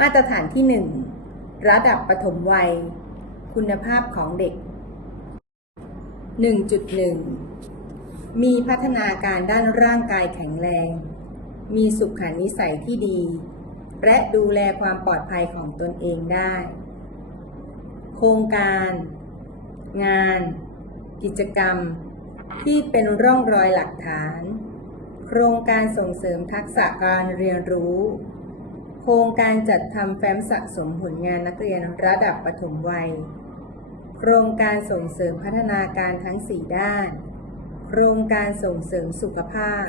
มาตรฐานที่ 1 ระดับปฐมวัย คุณภาพของเด็ก 1.1 มีพัฒนาการด้านร่างกายแข็งแรง มีสุขนิสัยที่ดี และดูแลความปลอดภัยของตนเองได้ โครงการ งาน กิจกรรม ที่เป็นร่องรอยหลักฐาน โครงการส่งเสริมทักษะการเรียนรู้ ครงการจัดทำแฟ้มสะสมผลงานนักเรียนระดับปฐมวัย โครงการส่งเสริมพัฒนาการทั้ง 4 ด้าน โครงการส่งเสริมสุขภาพ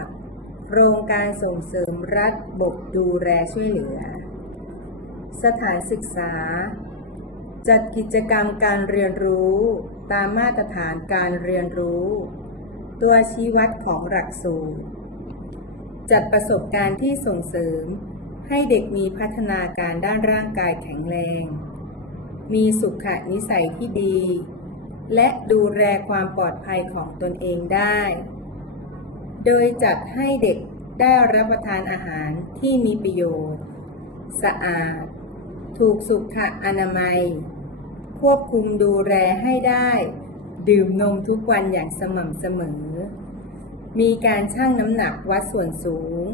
โครงการส่งเสริมรัฐบบดูแลช่วยเหลือ สถานศึกษา จัดกิจกรรมการเรียนรู้ตามมาตรฐานการเรียนรู้ ตัวชี้วัดของหลักสูตร จัดประสบการณ์ที่ส่งเสริม ให้เด็กมีพัฒนาการด้านร่างกายแข็งแรง มีสุขนิสัยที่ดี และดูแลความปลอดภัยของตนเองได้ โดยจัดให้เด็กได้รับประทานอาหารที่มีประโยชน์ สะอาด ถูกสุขอนามัย ควบคุมดูแลให้ได้ ดื่มนมทุกวันอย่างสม่ำเสมอ มีการชั่งน้ำหนักวัดส่วนสูง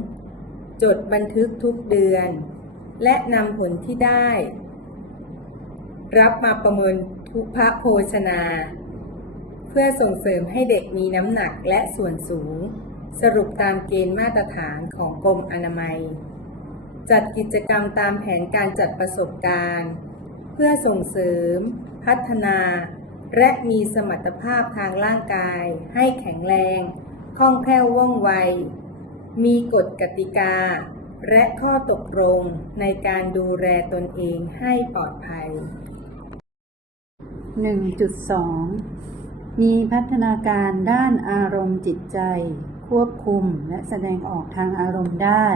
จดบันทึกทุกเดือน และนำผลที่ได้ รับมาประเมินทุพโภชนา เพื่อส่งเสริมให้เด็กมีน้ำหนักและส่วนสูง สรุปตามเกณฑ์มาตรฐานของกรมอนามัย จัดกิจกรรมตามแผนการจัดประสบการณ์ เพื่อส่งเสริม พัฒนา และมีสมรรถภาพทางร่างกาย ให้แข็งแรง คล่องแคล่วว่องไว มีกฎกติกา และข้อตกลงในการดูแลตนเองให้ปลอดภัย 1.2 มีพัฒนาการด้านอารมณ์จิตใจ ควบคุมและแสดงออกทางอารมณ์ได้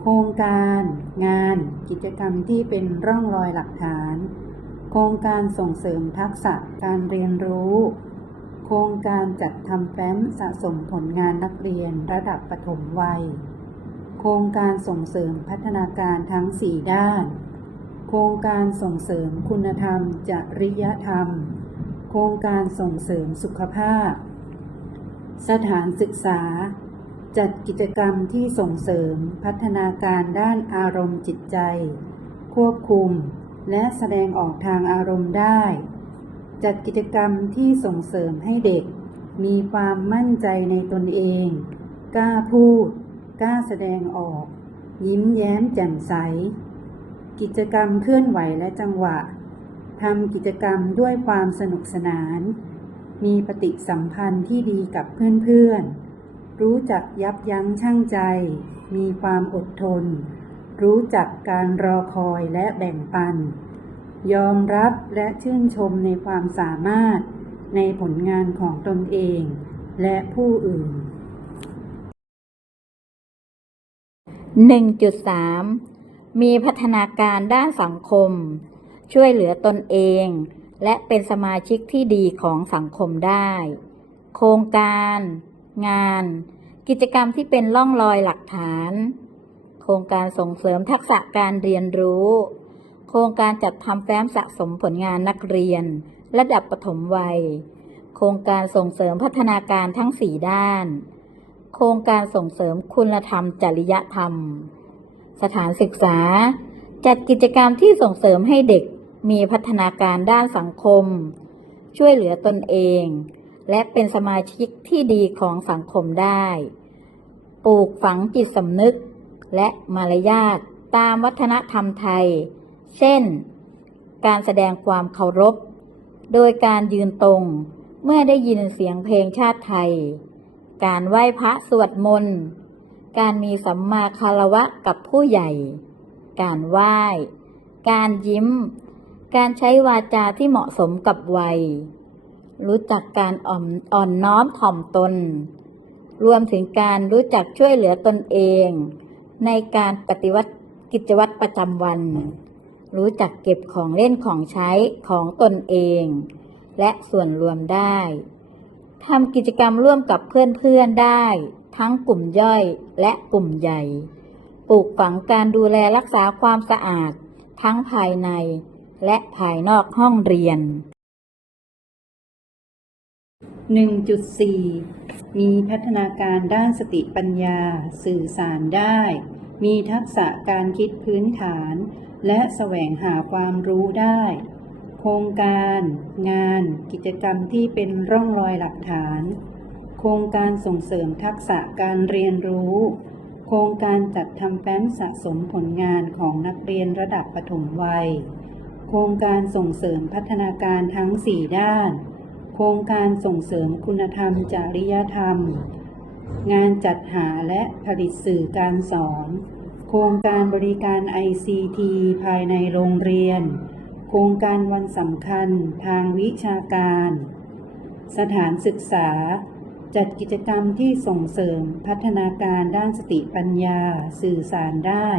โครงการ งาน กิจกรรมที่เป็นร่องรอยหลักฐาน โครงการส่งเสริมทักษะการเรียนรู้ ครงการจัดทำแฟ้มสะสมผลงานนักเรียนระดับปฐมวัย โครงการส่งเสริมพัฒนาการทั้ง 4 ด้าน โครงการส่งเสริมคุณธรรม จริยธรรม โครงการส่งเสริมสุขภาพ สถานศึกษา จัดกิจกรรมที่ส่งเสริมพัฒนาการด้านอารมณ์จิตใจ ควบคุม และแสดงออกทางอารมณ์ได้ จัดกิจกรรมที่ส่งเสริมให้เด็ก มีความมั่นใจในตนเอง กล้าพูด กล้าแสดงออก ยิ้มแย้มแจ่มใส กิจกรรมเคลื่อนไหวและจังหวะทำกิจกรรมด้วยความสนุกสนาน มีปฏิสัมพันธ์ที่ดีกับเพื่อนๆ รู้จักยับยั้งชั่งใจ มีความอดทน รู้จักการรอคอยและแบ่งปัน ยอมรับและชื่นชมในความสามารถในผลงานของตนเองและผู้อื่น 1.3 มีพัฒนาการด้านสังคม ช่วยเหลือตนเอง และเป็นสมาชิกที่ดีของสังคมได้ โครงการ งาน กิจกรรมที่เป็นล่องรอยหลักฐาน โครงการส่งเสริมทักษะการเรียนรู้ โครงการจัดทำแฟ้มสะสมผลงานนักเรียน ระดับปฐมวัย โครงการส่งเสริมพัฒนาการทั้ง4ด้าน โครงการส่งเสริมคุณธรรม จริยธรรม สถานศึกษา จัดกิจกรรมที่ส่งเสริมให้เด็กมีพัฒนาการด้านสังคม ช่วยเหลือตนเอง และเป็นสมาชิกที่ดีของสังคมได้ ปลูกฝังจิตสำนึก และมารยาทตามวัฒนธรรมไทย เช่น การแสดงความเคารพ โดยการยืนตรงเมื่อได้ยินเสียงเพลงชาติไทย การไหว้พระสวดมนต์ การมีสัมมาคารวะกับผู้ใหญ่ การไหว้ การยิ้ม การใช้วาจาที่เหมาะสมกับวัย รู้จักการอ่อนอ่อนน้อมถ่อมตน รวมถึงการรู้จักช่วยเหลือตนเอง ในการปฏิวัติกิจวัตรประจำวัน รู้จักเก็บของเล่นของใช้ของตนเอง และส่วนรวมได้ทำกิจกรรมร่วมกับเพื่อนๆได้ ทั้งกลุ่มย่อยและกลุ่มใหญ่ ปลูกฝังการดูแลรักษาความสะอาด ทั้งภายในและภายนอกห้องเรียน 1.4 มีพัฒนาการด้านสติปัญญา สื่อสารได้ มีทักษะการคิดพื้นฐาน และแสวงหาความรู้ได้ โครงการ งาน กิจกรรมที่เป็นร่องรอยหลักฐาน โครงการส่งเสริมทักษะการเรียนรู้ โครงการจัดทำแฟ้มสะสมผลงานของนักเรียนระดับปฐมวัย โครงการส่งเสริมพัฒนาการทั้ง 4 ด้าน โครงการส่งเสริมคุณธรรมจริยธรรม งานจัดหาและผลิตสื่อการสอน โครงการบริการ ICT ภายในโรงเรียน โครงการวันสำคัญทางวิชาการ สถานศึกษา จัดกิจกรรมที่ส่งเสริมพัฒนาการด้านสติปัญญาสื่อสารได้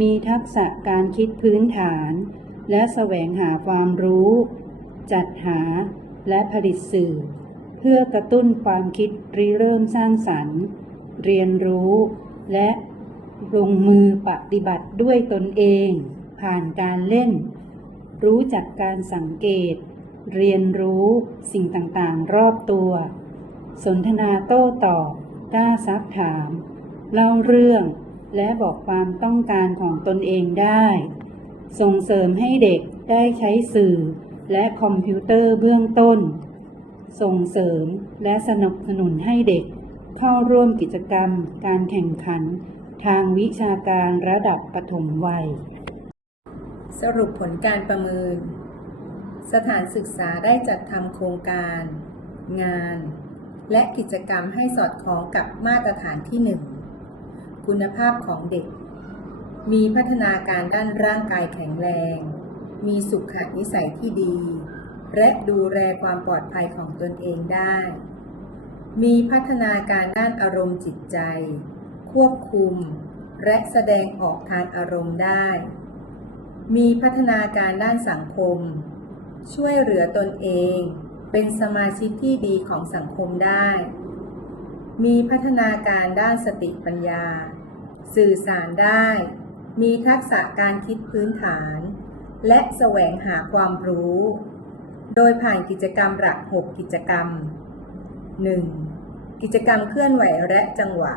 มีทักษะการคิดพื้นฐาน และแสวงหาความรู้ จัดหาและผลิตสื่อ พื่อกระตุ้นความคิดริเริ่มสร้างสรรค์ เรียนรู้ และลงมือปฏิบัติด้วยตนเอง ผ่านการเล่น รู้จักการสังเกต เรียนรู้สิ่งต่างๆ รอบตัว สนทนาโต้ตอบกล้าซักถาม เล่าเรื่องและบอกความต้องการของตนเองได้ ส่งเสริมให้เด็กได้ใช้สื่อและคอมพิวเตอร์เบื้องต้น ส่งเสริมและสนับสนุนให้เด็ก เข้าร่วมกิจกรรม การแข่งขัน ทางวิชาการระดับปฐมวัย สรุปผลการประเมิน สถานศึกษาได้จัดทำโครงการ งาน และกิจกรรมให้สอดคล้องกับมาตรฐานที่ 1 คุณภาพของเด็ก มีพัฒนาการด้านร่างกายแข็งแรง มีสุขนิสัยที่ดี และดูแลความปลอดภัยของตนเองได้ มีพัฒนาการด้านอารมณ์จิตใจ ควบคุม และแสดงออกทางอารมณ์ได้ มีพัฒนาการด้านสังคม ช่วยเหลือตนเอง เป็นสมาชิกที่ดีของสังคมได้ มีพัฒนาการด้านสติปัญญา สื่อสารได้ มีทักษะการคิดพื้นฐาน และแสวงหาความรู้ โดยผ่านกิจกรรมหลัก 6 กิจกรรม 1. กิจกรรมเคลื่อนไหวและจังหวะ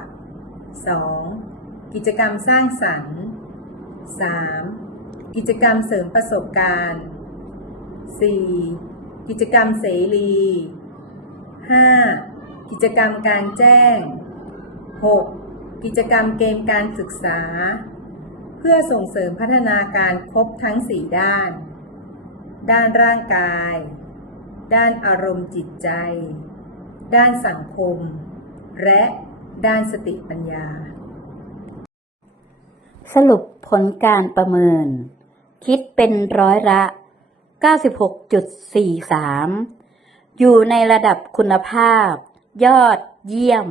2. กิจกรรมสร้างสรรค์ 3. กิจกรรมเสริมประสบการณ์ 4. กิจกรรมเสรี 5. กิจกรรมการแจ้ง 6. กิจกรรมเกมการศึกษา เพื่อส่งเสริมพัฒนาการครบทั้ง 4 ด้าน ด้านร่างกาย ด้านอารมณ์จิตใจ ด้านสังคม และด้านสติปัญญา สรุปผลการประเมิน คิดเป็นร้อยละ 96.43 อยู่ในระดับคุณภาพ ยอดเยี่ยม